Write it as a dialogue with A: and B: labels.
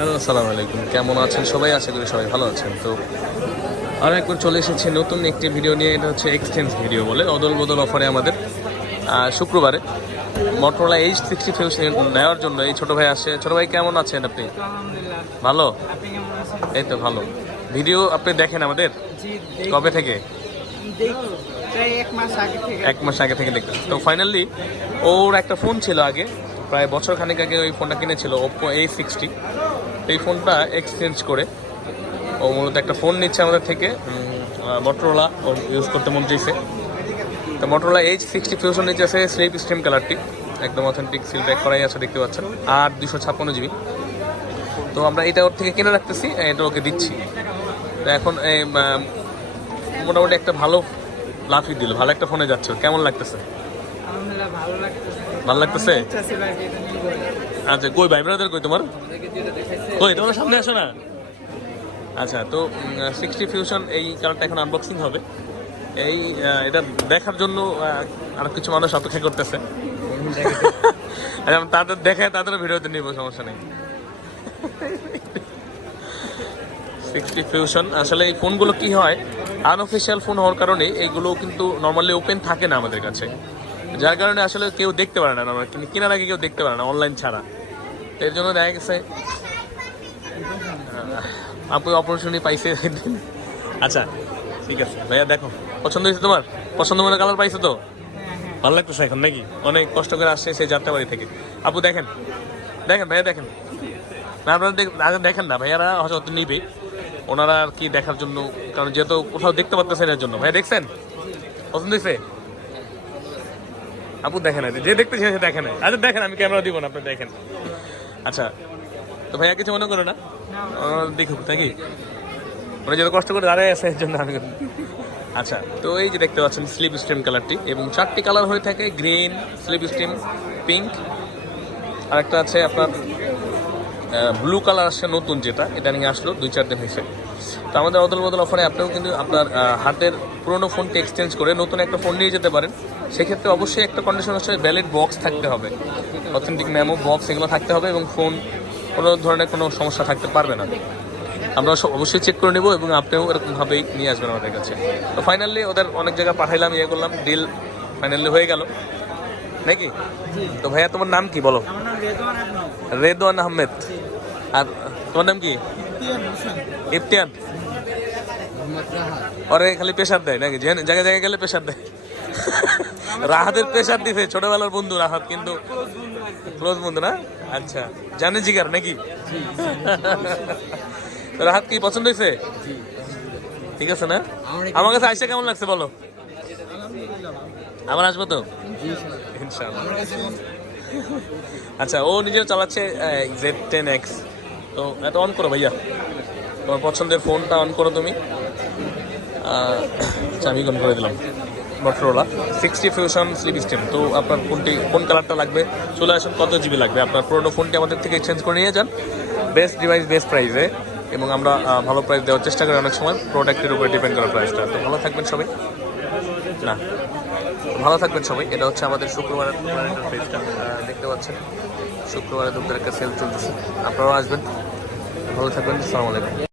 A: Hello আসসালামু আলাইকুম। কেমন আছেন সবাই? আশা করি সবাই ভালো আছেন। তো আর একবার চলে এসেছি নতুন একটি ভিডিও নিয়ে। এটা হচ্ছে এক্সচেঞ্জ ভিডিও বলে অদল বদল অফারে আমাদের শুক্রবারে। মটোরোলা এইচ সিক্সটি ফাইভ নেওয়ার জন্য এই ছোটো ভাই আসে। ছোটো ভাই কেমন আছেন আপনি? ভালো? এই তো ভালো। ভিডিও আপনি দেখেন আমাদের? কবে থেকে?
B: এক মাস আগে থেকে।
A: এক মাস আগে থেকে দেখতেছি তো ফাইনালি ওর একটা ফোন ছিল আগে। প্রায় বছর খানিক আগে ওই ফোনটা কিনেছিল ওপো এ সিক্সটি এই ফোনটা এক্সচেঞ্জ করে ও মূলত একটা ফোন নিচ্ছে আমাদের থেকে মটোরোলা ও ইউজ করতে মন চাইছে। তো মটোরোলা এইচ সিক্সটি ফিউশন নিচে আছে স্লিপ স্টিম কালারটি একদম অথেন্টিক সিল ব্যাক করাই আছে, দেখতে পাচ্ছেন। আর দুশো ছাপ্পান্ন জিবি তো আমরা এটা ওর থেকে কিনে রাখতেছি, এটা ওকে দিচ্ছি। তো এখন মোটামুটি একটা ভালো লাফি দিল, ভালো একটা ফোনে যাচ্ছে কেমন লাগতেছে?
B: ভালো লাগতেছে।
A: আচ্ছা কই ভাই ব্রাদার কই তোমার? কই তোমার সামনে আসো না? আচ্ছা তো সিক্সটি ফিউশন এই কারণটা এখন আনবক্সিং হবে। এই এটা দেখার জন্য আরও কিছু মানুষ অপেক্ষা করতেছে। আচ্ছা, তাদের দেখে তাদের ভিডিওতে নিব সমস্যা নেই। সিক্সটি ফিউশন আসলে এই ফোনগুলো কি হয়? আনঅফিসিয়াল ফোন হওয়ার কারণে এইগুলো কিন্তু নর্মালি ওপেন থাকে না আমাদের কাছে। যার কারণে আসলে কেউ দেখতে পারে না কিন্তু কেনার আগে কেউ দেখতে পারে না অনলাইন ছাড়া। এর জন্য দেখা গেছে আপু অপারেশনই পাইছে আচ্ছা ঠিক আছে, ভাইয়া দেখো, পছন্দ হয়েছে তোমার? পছন্দ মনে কালার পাইছো তো? ভালো লাগতেছে এখন নাকি? অনেক কষ্ট করে আসছে সেই যাত্রাবাড়ি থেকে। আপু দেখেন দেখেন ভাইয়া দেখেন। না আপনারা দেখেন না, ভাইয়ারা হয়তো নিবে। ওনারা আর কি দেখার জন্য, কারণ যেহেতু কোথাও দেখতে পারতেছেন এর জন্য। ভাইয়া দেখছেন? পছন্দ হয়েছে? আপু দেখেন আছে যে দেখতে চাইছে দেখেন আচ্ছা দেখেন আমি ক্যামেরা দিব না আপনি দেখেন। আচ্ছা তো ভাইয়া কিছু মনে করো না? দেখুক নাকি? মানে যত কষ্ট করে দাঁড়ায় আছে এর জন্য আমি আচ্ছা তো এই যে দেখতে পাচ্ছেন স্লিপ স্টিম কালারটি এবং চারটি কালার হয়ে থাকে গ্রিন স্লিপ স্টিম পিঙ্ক আর একটা আছে আপনার ব্লু কালার আসছে নতুন যেটা, এটা নিয়ে আসলো দুই চার দিন হয়েছে। তো আমাদের অদল বদল অফারে আপনিও কিন্তু আপনার হাতের পুরোনো ফোনটি এক্সচেঞ্জ করে নতুন একটা ফোন নিয়ে যেতে পারেন। সেক্ষেত্রে অবশ্যই একটা কন্ডিশন হচ্ছে ভ্যালিড বক্স থাকতে হবে। অথেন্টিক মেমো বক্স এগুলো থাকতে হবে এবং ফোন কোনো ধরনের কোনো সমস্যা থাকতে পারবে না। আমরা অবশ্যই চেক করে নেব এবং আপনিও এরকমভাবেই নিয়ে আসবেন আমাদের কাছে। তো ফাইনালি ওদের অনেক জায়গায় পাঠাইলাম ইয়ে করলাম ডিল ফাইনালি হয়ে গেল। নাকি? তো ভাইয়া, তোমার নাম কি বলো?
B: রেদওয়ান আহমেদ
A: আর তোমার নাম কি? ইফতিয়ান ওরে খালি প্রেশার দেয় নাকি? জায়গায় জায়গায় গেলে প্রেশার দেয়। রাহাতের প্রেশার দিছে ছোটবেলার বন্ধু রাহাত কিন্তু ক্লোজ বন্ধু না? আচ্ছা। জানে জিগার নাকি? রাহাত কি পছন্দ হয়েছে? ঠিক আছে না? আমার কাছে আইসা কেমন লাগছে বলো? আমার আসব তো? ইনশাআল্লাহ। আচ্ছা ও নিজেও চালাচ্ছে জেড টেন এক্স তো এটা অন করো ভাইয়া। তোমার পছন্দের ফোনটা অন করো তুমি। আচ্ছা আমি অন করে দিলাম। Motorola sixty fusion slipstream তো আপনার ফোনটি কোন কালারটা লাগবে। চলে আসুন, কত জিবি লাগবে? আপনার পুরোনো ফোনটি আমাদের থেকে চেঞ্জ করে নিয়ে যান। বেস্ট ডিভাইস বেস্ট প্রাইসে এবং আমরা ভালো প্রাইস দেওয়ার চেষ্টা করি অনেক সময়। প্রোডাক্টের উপরে ডিপেন্ড করার প্রাইসটা তো ভালো থাকবেন সবাই। না। ভালো থাকবেন সবাই। এটা হচ্ছে আমাদের শুক্রবারের দেখতে পাচ্ছেন, শুক্রবারে দুপুরে একটা সেল চলতেছে। আপনারাও আসবেন। ভালো থাকবেন। আসসালামু আলাইকুম।